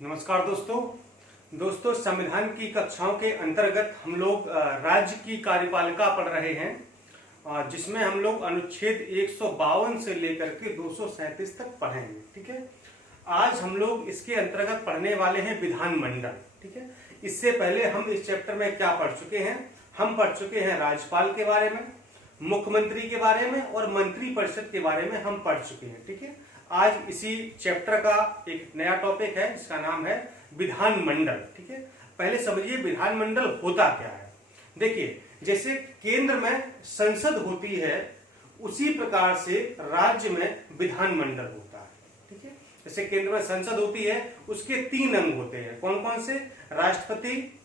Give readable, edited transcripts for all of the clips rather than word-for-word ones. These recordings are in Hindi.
नमस्कार दोस्तों संविधान की कक्षाओं के अंतर्गत हम लोग राज्य की कार्यपालिका पढ़ रहे हैं, जिसमें हम लोग अनुच्छेद 152 से लेकर के 237 तक पढ़ेंगे। ठीक है, आज हम लोग इसके अंतर्गत पढ़ने वाले हैं विधानमंडल। ठीक है, इससे पहले हम इस चैप्टर में क्या पढ़ चुके हैं? हम पढ़ चुके हैं राज्यपाल के बारे में, मुख्यमंत्री के बारे में और मंत्री परिषद के बारे में हम पढ़ चुके हैं। ठीक है, आज इसी चैप्टर का एक नया टॉपिक है जिसका नाम है विधानमंडल। ठीक है, पहले समझिए विधानमंडल होता क्या है। देखिए, जैसे केंद्र में संसद होती है उसी प्रकार से राज्य में विधानमंडल होता है। ठीक है, जैसे केंद्र में संसद होती है उसके 3 अंग होते हैं। कौन कौन से? राष्ट्रपति,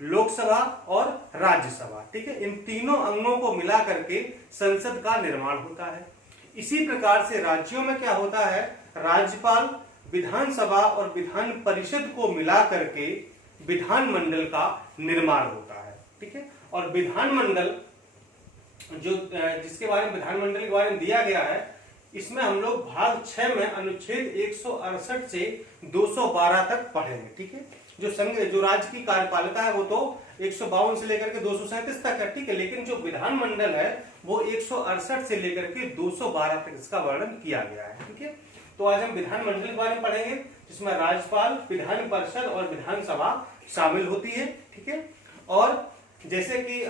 लोकसभा और राज्यसभा। ठीक है, इन तीनों अंगों को मिला करके संसद का निर्माण होता है। इसी प्रकार से राज्यों में क्या होता है? राज्यपाल, विधानसभा और विधान परिषद को मिला करके विधानमंडल का निर्माण होता है। ठीक है, और विधानमंडल जो जिसके बारे में विधानमंडल के बारे में दिया गया है, इसमें हम लोग भाग 6 में अनुच्छेद 168 से 212 तक पढ़ेंगे। ठीक है, जो राज्य की कार्यपालिका है वो तो 152 से लेकर के 237 तक है। ठीक है, लेकिन जो विधानमंडल है वो 168 से लेकर के 212 तक इसका वर्णन किया गया है। ठीक है, तो आज हम विधानमंडल के बारे में पढ़ेंगे जिसमें राज्यपाल, विधान परिषद और विधानसभा शामिल होती है। ठीक है, और जैसे कि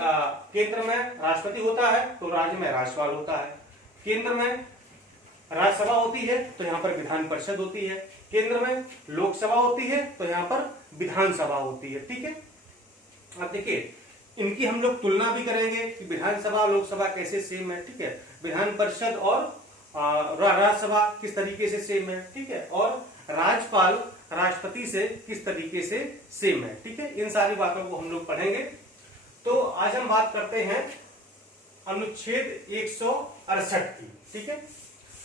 केंद्र में राष्ट्रपति होता है तो राज्य में राज्यपाल होता है। केंद्र में राज्यसभा होती है तो यहाँ पर विधान परिषद होती है। केंद्र में लोकसभा होती है तो यहाँ पर विधानसभा होती है। ठीक है, अब देखिए इनकी हम लोग तुलना भी करेंगे कि विधानसभा लोकसभा कैसे सेम है। ठीक है, विधान परिषद और राज्यसभा किस तरीके से सेम है। ठीक है, और राज्यपाल राष्ट्रपति से किस तरीके से सेम है। ठीक है, इन सारी बातों को हम लोग पढ़ेंगे। तो आज हम बात करते हैं अनुच्छेद 168 की। ठीक है,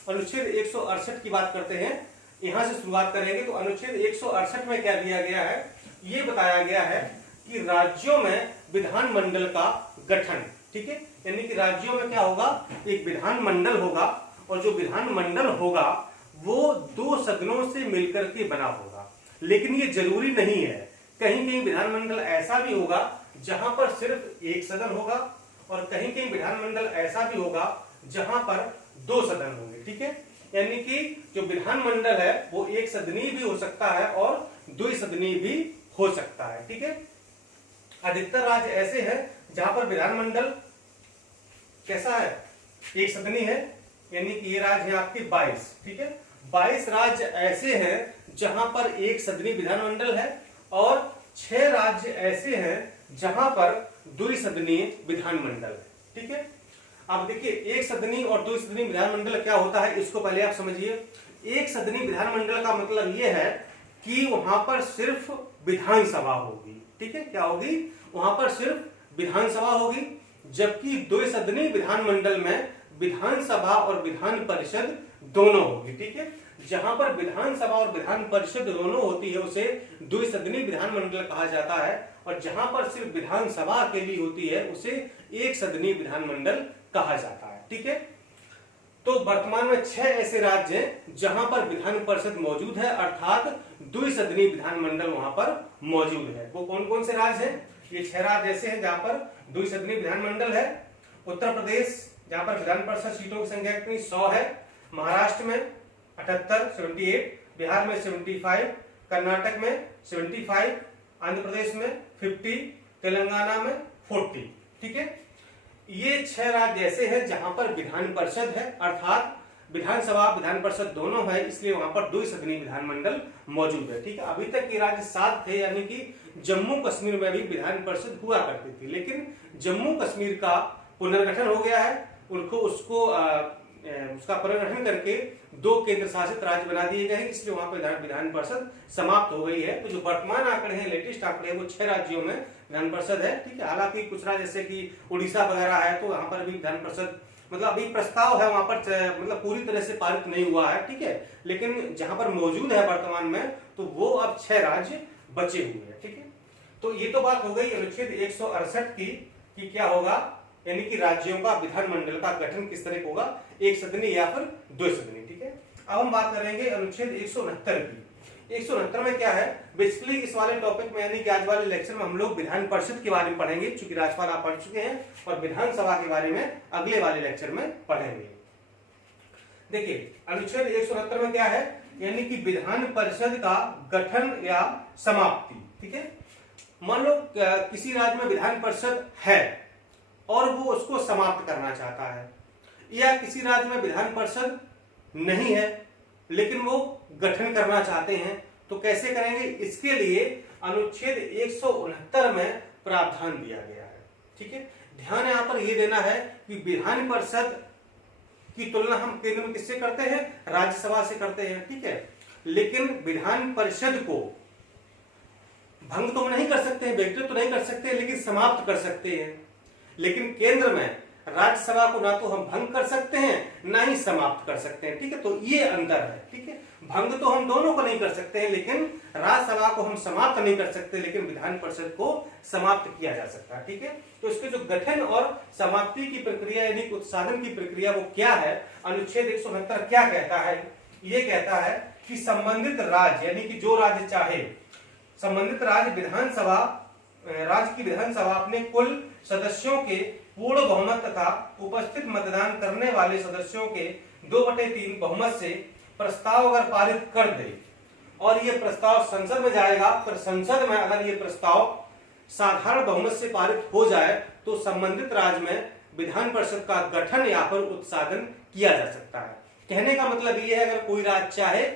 अनुच्छेद 168 की बात करते हैं, यहां से शुरुआत करेंगे। तो अनुच्छेद 168 में क्या दिया गया है? ये बताया गया है कि राज्यों में विधानमंडल का गठन। ठीक है, यानी कि राज्यों में क्या होगा? एक विधानमंडल होगा और जो विधानमंडल होगा वो 2 सदनों से मिलकर के बना होगा। लेकिन ये जरूरी नहीं है, कहीं कहीं विधानमंडल ऐसा भी होगा जहां पर सिर्फ 1 सदन होगा और कहीं कहीं विधानमंडल ऐसा भी होगा जहां पर 2 सदन होंगे। ठीक है, यानी कि जो विधानमंडल है वो 1 सदनी भी हो सकता है और 2 सदनी भी हो सकता है। ठीक है, अधिकतर राज्य ऐसे हैं जहां पर विधानमंडल कैसा है? 1 सदनी है, यानी कि ये राज्य है आपके 22। ठीक है, 22 राज्य ऐसे हैं जहां पर 1 सदनी विधानमंडल है और 6 राज्य ऐसे हैं जहां पर 2 सदनी विधानमंडल है। ठीक है, अब देखिए 1 सदनी और 2 सदनी विधानमंडल क्या होता है इसको पहले आप समझिए। 1 सदनी विधानमंडल का मतलब यह है कि वहां पर सिर्फ विधानसभा होगी। ठीक है, क्या होगी? वहां पर सिर्फ विधानसभा होगी, जबकि 2 सदनी विधानमंडल में विधानसभा और विधान परिषद दोनों होगी। ठीक है, जहां पर विधानसभा और विधान परिषद दोनों होती है उसे 2 सदनी विधानमंडल कहा जाता है, और जहां पर सिर्फ विधानसभा अकेली होती है उसे 1 सदनी विधानमंडल कहा जाता है। ठीक है, तो वर्तमान में 6 ऐसे राज्य हैं जहां पर विधान परिषद मौजूद है, अर्थात 2 सदनी विधानमंडल वहां पर मौजूद है। वो कौन कौन से राज्य हैं? ये 6 राज्य ऐसे हैं जहां पर 2 सदनी विधानमंडल है। उत्तर प्रदेश जहां पर विधान परिषद सीटों की संख्या कितनी? 100 है। महाराष्ट्र में 78, बिहार में 75, कर्नाटक में 75, आंध्र प्रदेश में 50, तेलंगाना में 40। ठीक है, ये 6 राज्य ऐसे हैं जहां पर विधान परिषद है, अर्थात विधानसभा विधान परिषद दोनों है, इसलिए वहां पर 2 सदनी विधानमंडल मौजूद है। ठीक है, अभी तक ये राज्य 7 थे, यानी कि जम्मू कश्मीर में भी विधान परिषद हुआ करती थी, लेकिन जम्मू कश्मीर का पुनर्गठन हो गया है। उसका पुनर्गठन करके 2 केंद्र शासित राज्य बना दिए गए हैं, इसलिए वहां पर विधान परिषद समाप्त हो गई है। तो जो वर्तमान आंकड़े हैं, लेटेस्ट आंकड़े हैं, वो 6 राज्यों में विधान परिषद है। ठीक है, हालांकि कुछ राज्य जैसे कि उड़ीसा वगैरह है तो वहां पर भी विधान परिषद मतलब अभी प्रस्ताव है वहां पर, मतलब पूरी तरह से पारित नहीं हुआ है। ठीक है, लेकिन जहां पर मौजूद है वर्तमान में तो वो अब 6 राज्य बचे हुए हैं। ठीक है, तो ये तो बात हो गई अनुच्छेद 168 की कि क्या होगा, यानी कि राज्यों का विधानमंडल का गठन किस तरह होगा, 1 सदनी या फिर 2 सदनी। ठीक है, अब हम बात करेंगे अनुच्छेद 169 की। 169 में क्या है, बेसिकली इस वाले टॉपिक में यानी कि आज वाले लेक्चर में हम लोग विधान परिषद के बारे में पढ़ेंगे, चूंकि राज्यपाल आप पढ़ चुके हैं, और विधानसभा के बारे में अगले वाले लेक्चर में पढ़ेंगे। देखिए अनुच्छेद 169 में क्या है, यानी कि विधान परिषद का गठन या समाप्ति। ठीक है, मान लो किसी राज्य में विधान परिषद है और वो उसको समाप्त करना चाहता है, या किसी राज्य में विधान परिषद नहीं है लेकिन वो गठन करना चाहते हैं, तो कैसे करेंगे, इसके लिए अनुच्छेद 169 में प्रावधान दिया गया है। ठीक है, ध्यान यहां पर यह देना है कि विधान परिषद की तुलना हम केंद्र में किससे करते हैं, राज्यसभा से करते हैं। ठीक है, लेकिन विधान परिषद को भंग तो नहीं कर सकते हैं, व्यक्तित्व तो नहीं कर सकते, लेकिन समाप्त कर सकते हैं। लेकिन केंद्र में राज्यसभा को ना तो हम भंग कर सकते हैं ना ही समाप्त कर सकते हैं। ठीक है, तो ये अंतर है। ठीक है, भंग तो हम दोनों को नहीं कर सकते हैं, लेकिन राज्यसभा को हम समाप्त नहीं कर सकते, लेकिन विधान परिषद को समाप्त किया जा सकता है। ठीक है, तो इसके जो गठन और समाप्ति की प्रक्रिया यानी उत्साधन की प्रक्रिया वो क्या है, अनुच्छेद 169 क्या कहता है, ये कहता है कि संबंधित राज्य यानी कि जो राज्य चाहे, संबंधित राज्य की विधानसभा अपने कुल सदस्यों के पूर्ण बहुमत तथा उपस्थित मतदान करने वाले सदस्यों के 2/3 बहुमत से प्रस्ताव अगर पारित कर दे और ये प्रस्ताव संसद में जाएगा, फिर संसद में अगर ये प्रस्ताव साधारण बहुमत से पारित हो जाए तो संबंधित राज्य में विधान परिषद का गठन या फिर उत्साधन किया जा सकता है। कहने का मतलब ये है, अगर कोई राज्य चाहे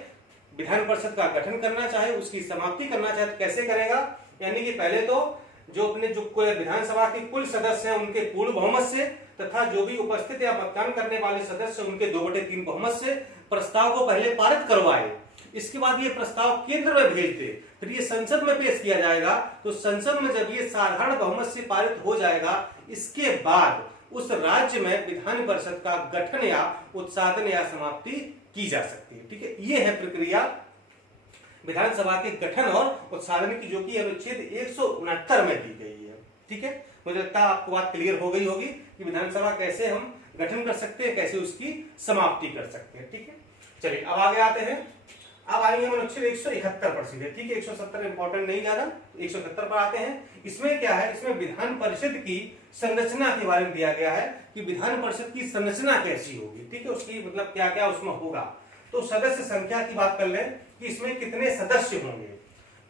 विधान परिषद का गठन करना चाहे, उसकी समाप्ति करना चाहे, तो कैसे करेगा, यानी कि पहले तो जो अपने जो विधानसभा के कुल सदस्य हैं उनके पूर्ण बहुमत से तथा जो भी उपस्थित या मतदान करने वाले सदस्य उनके 2/3 बहुमत से प्रस्ताव को पहले पारित करवाए। इसके बाद ये प्रस्ताव केंद्र में भेज दे, फिर ये संसद में पेश किया जाएगा, तो संसद में जब ये साधारण बहुमत से पारित हो जाएगा, इसके बाद उस राज्य में विधान परिषद का गठन या उत्साधन या समाप्ति की जा सकती है। ठीक है, ये है प्रक्रिया विधानसभा के गठन और उत्साधन की, जो कि अनुच्छेद 169 में दी गई है। ठीक है, मुझे लगता है आपको बात क्लियर हो गई होगी कि विधानसभा कैसे हम गठन कर सकते हैं, कैसे उसकी समाप्ति कर सकते हैं। ठीक है, चलिए अब आगे आते हैं। अब आएंगे हम अनुच्छेद 171 पर सीधे। ठीक है, 170 इंपॉर्टेंट नहीं ज्यादा, 171 पर आते हैं। इसमें क्या है, इसमें विधान परिषद की संरचना के बारे में दिया गया है कि विधान परिषद की संरचना कैसी होगी। ठीक है, उसकी मतलब क्या क्या उसमें होगा। तो सदस्य संख्या की बात कर लें कि इसमें कितने सदस्य होंगे,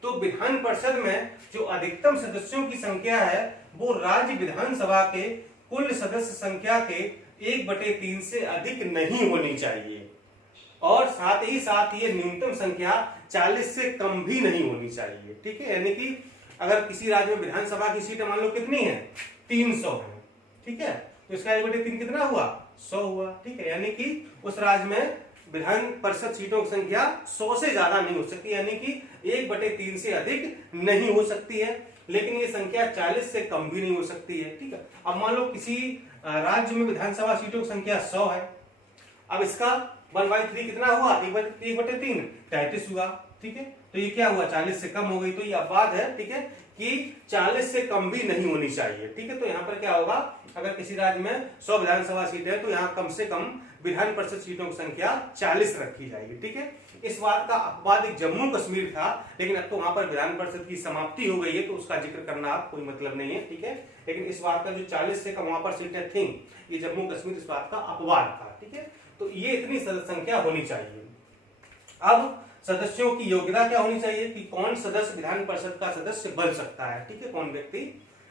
तो विधान परिषद में जो अधिकतम सदस्यों की संख्या है वो राज्य विधानसभा के कुल सदस्य संख्या के 1/3 से अधिक नहीं होनी चाहिए, और साथ ही साथ ये न्यूनतम संख्या 40 से कम भी नहीं होनी चाहिए। ठीक है, यानी कि अगर किसी राज्य में विधानसभा की सीटें मान लो कितनी है, 300 है। ठीक है, तो इसका 1/3 कितना हुआ, 100 हुआ। ठीक है, यानी कि उस राज्य में विधान परिषद सीटों की संख्या 100 से ज्यादा नहीं हो सकती, यानी कि 1/3 से अधिक नहीं हो सकती है, लेकिन ये संख्या 40 से कम भी नहीं हो सकती है। ठीक है, अब मान लो किसी राज्य में विधानसभा सीटों की संख्या 100 है, अब इसका 1/3 कितना हुआ, 1/3 33 हुआ। ठीक है, तो ये क्या हुआ, 40 से कम हो गई, तो ये अपवाद है। ठीक है, कि 40 से कम भी नहीं होनी चाहिए। ठीक है, तो यहाँ पर क्या होगा, अगर किसी राज्य में 100 विधानसभा सीटें हैं तो यहाँ कम से कम विधान परिषद सीटों की संख्या 40 रखी जाएगी। ठीक है, इस बात का अपवाद एक जम्मू कश्मीर था, लेकिन अब तो वहां पर विधान परिषद की समाप्ति हो गई है, तो उसका जिक्र करना आप कोई मतलब नहीं है। ठीक है, लेकिन इस बात का जो 40 से कम वहां पर सीटें थी, ये जम्मू कश्मीर इस बात का अपवाद था। ठीक है, तो ये इतनी संख्या होनी चाहिए। अब सदस्यों की योग्यता क्या होनी चाहिए कि कौन सदस्य विधान परिषद का सदस्य बन सकता है। ठीक है, कौन व्यक्ति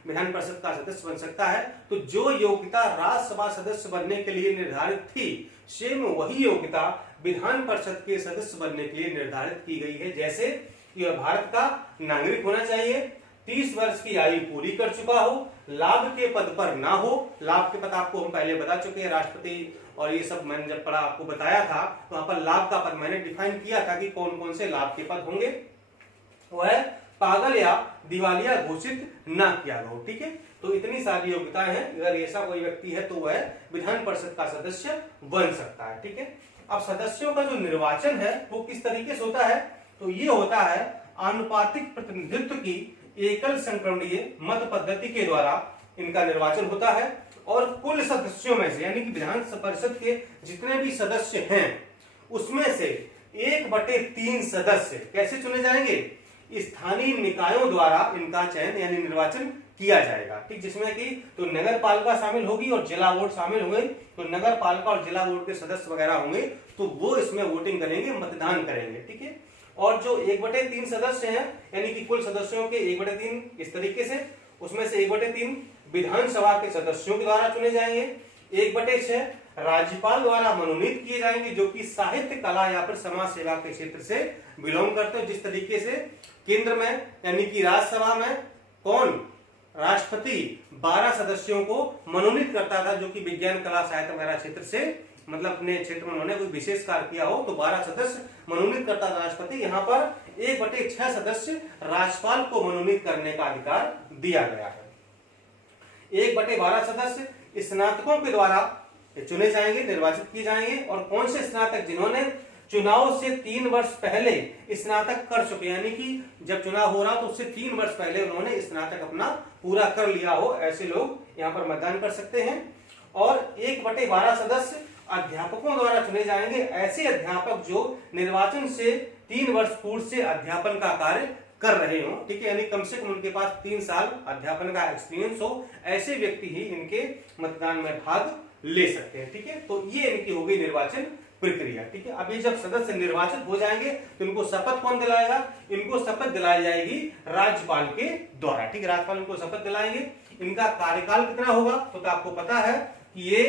विधान परिषद का सदस्य बन सकता है, तो जो योग्यता राज्यसभा सदस्य बनने के लिए निर्धारित थी, सेम वही योग्यता विधान परिषद के सदस्य बनने के लिए निर्धारित की गई है। जैसे यह भारत का नागरिक होना चाहिए, 30 वर्ष की आयु पूरी कर चुका हो, लाभ के पद पर ना हो। लाभ के पद आपको हम पहले बता चुके हैं, राष्ट्रपति और ये सब मैंने जब पढ़ा आपको बताया था, तो वहां पर लाभ का पद मैंने डिफाइन किया था कि कौन कौन से लाभ के पद होंगे। वह पागल या दिवालिया घोषित ना किया गया। ठीक है, तो इतनी सारी योग्यताएं हैं, अगर ऐसा कोई व्यक्ति है तो वह विधान परिषद का सदस्य बन सकता है। ठीक है, अब सदस्यों का जो निर्वाचन है वो किस तरीके से होता है, तो ये होता है आनुपातिक प्रतिनिधित्व की एकल संक्रमणीय मत पद्धति के द्वारा इनका निर्वाचन होता है, और कुल सदस्यों में से यानी कि विधान परिषद के जितने भी सदस्य हैं उसमें से 1/3 सदस्य कैसे चुने जाएंगे? स्थानीय निकायों द्वारा इनका चयन यानी निर्वाचन किया जाएगा। ठीक, जिसमें कि तो नगर पालिका शामिल होगी और जिला बोर्ड शामिल होंगे। तो नगर पालिका और जिला बोर्ड के सदस्य वगैरह होंगे तो वो इसमें वोटिंग करेंगे, मतदान करेंगे। ठीक है, और जो 1/3 सदस्य हैं यानी कि कुल सदस्यों के 1/3 इस तरीके से, उसमें से 1/3 विधानसभा के सदस्यों के द्वारा चुने जाएंगे, 1/6 राज्यपाल द्वारा मनोनीत किए जाएंगे जो कि साहित्य, कला या फिर समाज सेवा के क्षेत्र से बिलोंग करते हैं। जिस तरीके से केंद्र में यानी कि राज्यसभा में कौन राष्ट्रपति 12 सदस्यों को मनोनीत करता था जो कि विज्ञान, कला, साहित्य वगैरह क्षेत्र से मतलब अपने क्षेत्र में उन्होंने कोई विशेष कार्य किया हो तो 12 सदस्य मनोनीत करता था राष्ट्रपति। यहाँ पर 1/6 सदस्य राज्यपाल को मनोनीत करने का अधिकार दिया गया है। 1/12 सदस्य स्नातकों के द्वारा चुने जाएंगे, निर्वाचित किए जाएंगे। और कौन से स्नातक? जिन्होंने चुनाव से 3 वर्ष पहले स्नातक कर चुके, यानी कि जब चुनाव हो रहा तो उससे 3 वर्ष पहले उन्होंने स्नातक अपना पूरा कर लिया हो, ऐसे लोग यहाँ पर मतदान कर सकते हैं। और 1/12 सदस्य अध्यापकों द्वारा चुने जाएंगे, ऐसे अध्यापक जो निर्वाचन से 3 वर्ष पूर्व से अध्यापन का कार्य कर रहे हो। ठीक है, यानी कम से कम उनके पास 3 साल अध्यापन का एक्सपीरियंस हो, ऐसे व्यक्ति ही इनके मतदान में भाग ले सकते हैं। ठीक है, तो ये इनकी हो गई निर्वाचन प्रक्रिया। ठीक है, अभी जब सदस्य निर्वाचित हो जाएंगे तो इनको शपथ कौन दिलाएगा? इनको शपथ दिलाई जाएगी राज्यपाल के द्वारा। ठीक है, राज्यपाल इनको शपथ दिलाएंगे। इनका कार्यकाल कितना होगा? तो आपको पता है कि ये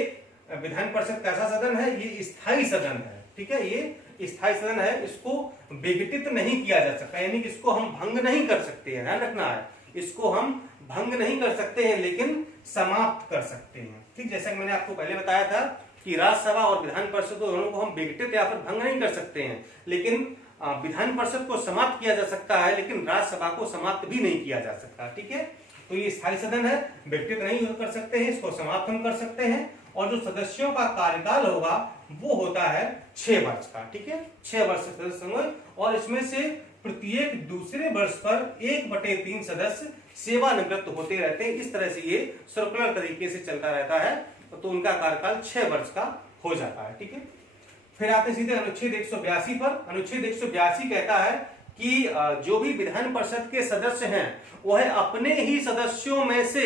विधान परिषद कैसा सदन है? ये स्थायी सदन है। ठीक है, ये स्थायी सदन है, इसको विघटित नहीं किया जा सकता, यानी कि इसको हम भंग नहीं कर सकते हैं, ध्यान रखना है। इसको हम भंग नहीं कर सकते हैं लेकिन समाप्त कर सकते हैं। ठीक, जैसा कि मैंने आपको पहले बताया था कि राज्यसभा और विधान परिषद दोनों को हम विघटित या फिर भंग नहीं कर सकते हैं, लेकिन विधान परिषद को समाप्त किया जा सकता है लेकिन राज्यसभा को समाप्त भी नहीं किया जा सकता। ठीक है, तो ये स्थायी सदन है, विघटित नहीं कर सकते हैं, इसको समाप्त हम कर सकते हैं। और जो सदस्यों का कार्यकाल होगा वो होता है 6 वर्ष का। ठीक है, 6 वर्ष सदस्य होंगे और इसमें से प्रत्येक दूसरे वर्ष पर 1/3 सदस्य सेवानिवृत्त होते रहते हैं। इस तरह से ये सर्कुलर तरीके से चलता रहता है, तो उनका कार्यकाल 6 वर्ष का हो जाता है। ठीक है, फिर आते हैं सीधे अनुच्छेद 182 पर। अनुच्छेद 182 कहता है कि जो भी विधान परिषद के सदस्य हैं वह अपने ही सदस्यों में से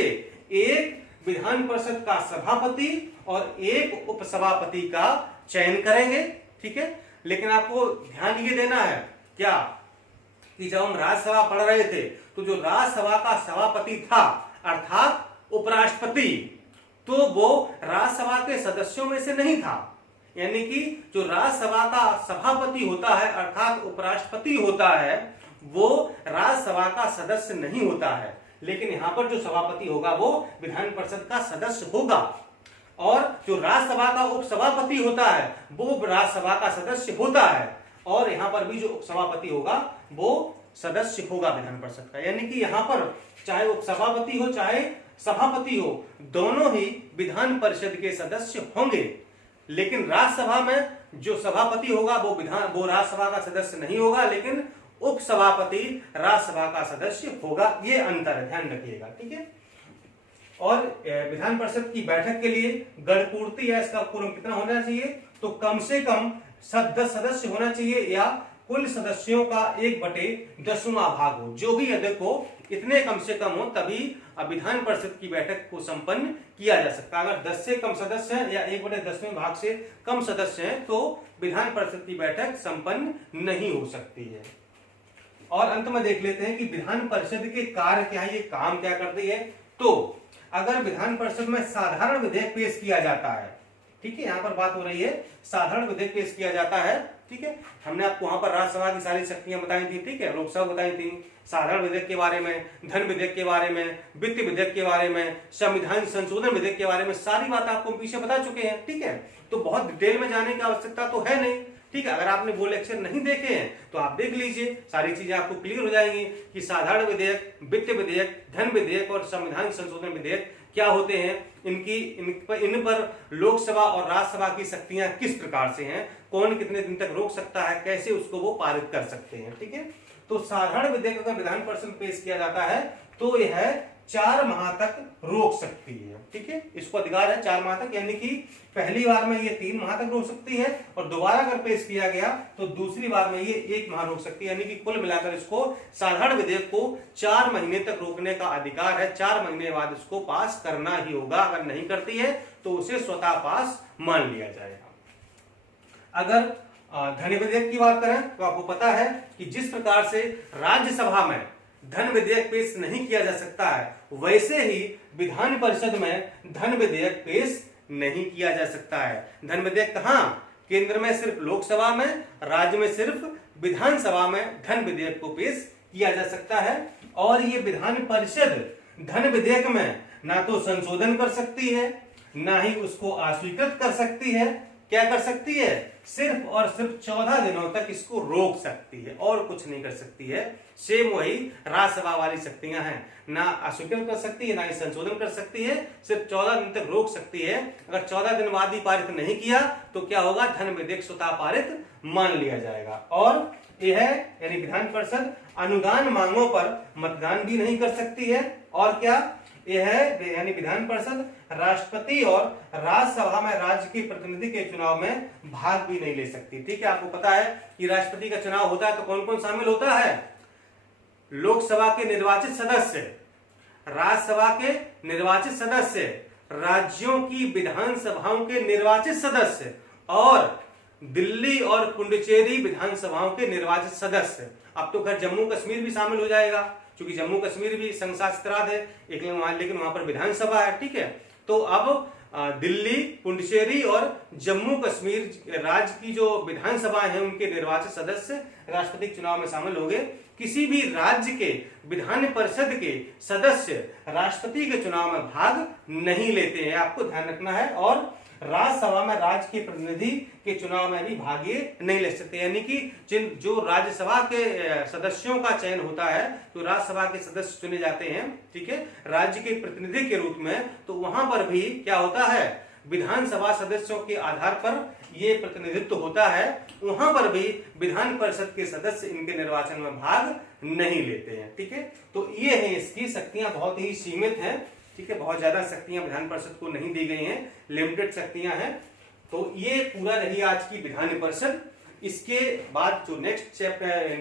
एक विधान परिषद का सभापति और एक उपसभापति का चयन करेंगे। ठीक है, लेकिन आपको ध्यान ये देना है क्या कि जब हम राज्यसभा पढ़ रहे थे तो जो राज्यसभा का सभापति था अर्थात उपराष्ट्रपति, तो वो राज्यसभा के सदस्यों में से नहीं था। यानी कि जो राज्यसभा का सभापति होता है अर्थात उपराष्ट्रपति होता है वो राज्यसभा का सदस्य नहीं होता है, लेकिन यहां पर जो सभापति होगा वो विधान परिषद का सदस्य होगा। और जो राज्यसभा का उपसभापति होता है वो राज्यसभा का सदस्य होता है, और यहां पर भी जो उपसभापति होगा वो सदस्य होगा विधान परिषद का। यानी कि यहां पर चाहे उपसभापति हो चाहे सभापति हो, दोनों ही विधान परिषद के सदस्य होंगे, लेकिन राज्यसभा में जो सभापति होगा वो राज्यसभा का सदस्य नहीं होगा, लेकिन उपसभापति राज्यसभा का सदस्य होगा। ये अंतर है, ध्यान रखिएगा। ठीक है, और विधान परिषद की बैठक के लिए गणपूर्ति या इसका पूर्व कितना होना चाहिए? तो कम से कम 10 सदस्य होना चाहिए या कुल सदस्यों का 1/10 भाग हो। जो भी अधिक हो, इतने कम से कम हो तभी विधान परिषद की बैठक को संपन्न किया जा सकता है। अगर 10 से कम सदस्य हैं या 1/10 भाग से कम सदस्य हैं तो विधान परिषद की बैठक संपन्न नहीं हो सकती है। और अंत में देख लेते हैं कि विधान परिषद के कार्य क्या है, ये काम क्या करती है। तो अगर विधान परिषद में साधारण विधेयक पेश किया जाता है, ठीक है, यहाँ पर बात हो रही है साधारण विधेयक पेश किया जाता है। ठीक है, हमने आपको वहां पर राज्यसभा की सारी शक्तियां बताई थी, ठीक है, लोकसभा बताई थी, साधारण विधेयक के बारे में, धन विधेयक के बारे में, वित्त विधेयक के बारे में, संविधान संशोधन विधेयक के बारे में, सारी बात आपको पीछे बता चुके हैं। ठीक है, तो बहुत डिटेल में जाने की आवश्यकता तो है नहीं। ठीक है, अगर आपने वो लेक्चर नहीं देखे हैं तो आप देख लीजिए, सारी चीजें आपको क्लियर हो जाएंगी कि साधारण विधेयक, वित्त विधेयक, धन विधेयक और संविधान संशोधन विधेयक क्या होते हैं, इन पर लोकसभा और राज्यसभा की शक्तियां किस प्रकार से हैं, कौन कितने दिन तक रोक सकता है, कैसे उसको वो पारित कर सकते हैं। ठीक है, तो साधारण विधेयक अगर विधान परिषद में पेश किया जाता है तो यह 4 माह तक रोक सकती है। ठीक है, इसको अधिकार है 4 माह तक, यानी कि पहली बार में ये 3 माह तक रोक सकती है और दोबारा अगर पेश किया गया तो दूसरी बार में ये 1 माह रोक सकती है, यानी कि कुल मिलाकर इसको साधारण विधेयक को 4 महीने तक रोकने का अधिकार है। 4 महीने बाद इसको पास करना ही होगा, अगर नहीं करती है तो उसे स्वतः पास मान लिया जाएगा। अगर धन विधेयक की बात करें तो आपको पता है कि जिस प्रकार से राज्यसभा में धन विधेयक पेश नहीं किया जा सकता है, वैसे ही विधान परिषद में धन विधेयक पेश नहीं किया जा सकता है। धन विधेयक कहां? केंद्र में सिर्फ लोकसभा में, राज्य में सिर्फ विधानसभा में धन विधेयक को पेश किया जा सकता है। और ये विधान परिषद धन विधेयक में ना तो संशोधन कर सकती है, ना ही उसको अस्वीकृत कर सकती है। क्या कर सकती है? सिर्फ और सिर्फ 14 दिनों तक इसको रोक सकती है और कुछ नहीं कर सकती है। सेम वही राज्यसभा वाली शक्तियां हैं, ना अस्वीकृत कर सकती है, ना ही संशोधन कर सकती है, सिर्फ 14 दिन तक रोक सकती है। अगर 14 दिन बाद ही पारित नहीं किया तो क्या होगा? धन विधेयक स्वतः पारित मान लिया जाएगा। और यह यानी विधान परिषद अनुदान मांगों पर मतदान भी नहीं कर सकती है। और क्या यह है? यानी विधान परिषद राष्ट्रपति और राज्यसभा में राज्य के प्रतिनिधि के चुनाव में भाग भी नहीं ले सकती। ठीक है, आपको पता है कि राष्ट्रपति का चुनाव होता है तो कौन कौन शामिल होता है? लोकसभा के निर्वाचित सदस्य, राज्यसभा के निर्वाचित सदस्य, राज्यों की विधानसभाओं के निर्वाचित सदस्य और दिल्ली और पुडुचेरी विधानसभाओं के निर्वाचित सदस्य। अब तो खैर जम्मू कश्मीर भी शामिल हो जाएगा, क्योंकि जम्मू कश्मीर भी संघ शासित राज्य है, लेकिन वहां पर विधानसभा है। ठीक है, तो अब दिल्ली, पुडुचेरी और जम्मू कश्मीर राज्य की जो विधानसभाएं हैं उनके निर्वाचित सदस्य राष्ट्रपति के चुनाव में शामिल होंगे। किसी भी राज्य के विधान परिषद के सदस्य राष्ट्रपति के चुनाव में भाग नहीं लेते हैं, आपको ध्यान रखना है। और राज्यसभा में राज्य के प्रतिनिधि के चुनाव में भी भाग ये नहीं ले सकते, यानी कि जो राज्यसभा के सदस्यों का चयन होता है तो राज्यसभा के सदस्य चुने जाते हैं, ठीक है, राज्य के प्रतिनिधि के रूप में, तो वहां पर भी क्या होता है? विधानसभा सदस्यों के आधार पर ये प्रतिनिधित्व होता है। वहां पर भी विधान परिषद के सदस्य इनके निर्वाचन में भाग नहीं लेते हैं। ठीक है, तो ये है, इसकी शक्तियां बहुत ही सीमित हैं। ठीक है, बहुत ज्यादा शक्तियां विधान परिषद को नहीं दी गई हैं, लिमिटेड शक्तियां हैं। तो ये पूरा रही आज की विधान परिषद। इसके बाद जो नेक्स्ट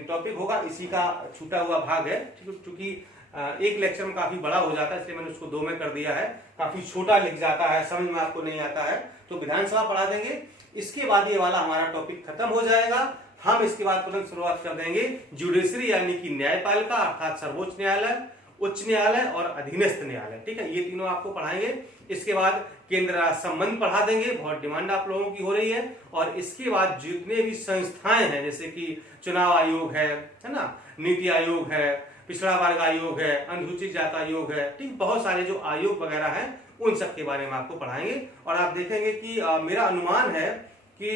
टॉपिक होगा इसी का छूटा हुआ भाग है, क्योंकि एक लेक्चर में काफी बड़ा हो जाता है, इसलिए मैंने उसको 2 में कर दिया है। काफी छोटा लिख जाता है, समझ में आपको नहीं आता है, तो विधानसभा पढ़ा देंगे। इसके बाद ये वाला हमारा टॉपिक खत्म हो जाएगा। हम इसके बाद तुरंत शुरुआत कर देंगे जुडिशरी यानी कि न्यायपालिका, अर्थात सर्वोच्च न्यायालय, उच्च न्यायालय और अधीनस्थ न्यायालय। ठीक है, ये तीनों आपको पढ़ाएंगे। इसके बाद केंद्र राज्य संबंध पढ़ा देंगे, बहुत डिमांड आप लोगों की हो रही है। और इसके बाद जितने भी संस्थाएं हैं, जैसे कि चुनाव आयोग है ना, नीति आयोग है, पिछड़ा वर्ग आयोग है, अनुसूचित जाति आयोग है, ठीक, बहुत सारे जो आयोग वगैरह हैं उन सब के बारे में आपको पढ़ाएंगे। और आप देखेंगे कि मेरा अनुमान है कि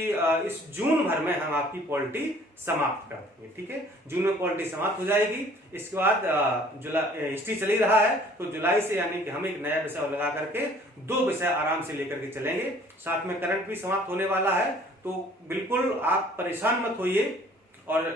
इस जून भर में हम आपकी पॉलिटी समाप्त कर देंगे। ठीक है, जून में पॉलिटी समाप्त हो जाएगी। इसके बाद जुलाई हिस्ट्री चल ही रहा है, तो जुलाई से यानी कि हम एक नया विषय लगा करके 2 विषय आराम से लेकर के चलेंगे। साथ में करंट भी समाप्त होने वाला है, तो बिल्कुल आप परेशान मत होइए और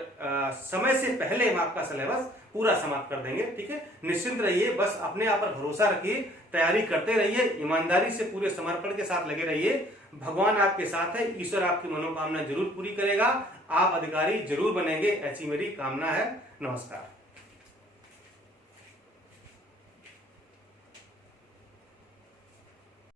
समय से पहले हम आपका सिलेबस पूरा समाप्त कर देंगे। ठीक है, निश्चिंत रहिए, बस अपने आप पर भरोसा रखिए, तैयारी करते रहिए, ईमानदारी से पूरे समर्पण के साथ लगे रहिए। भगवान आपके साथ है, ईश्वर आपकी मनोकामना जरूर पूरी करेगा, आप अधिकारी जरूर बनेंगे, ऐसी मेरी कामना है। नमस्कार।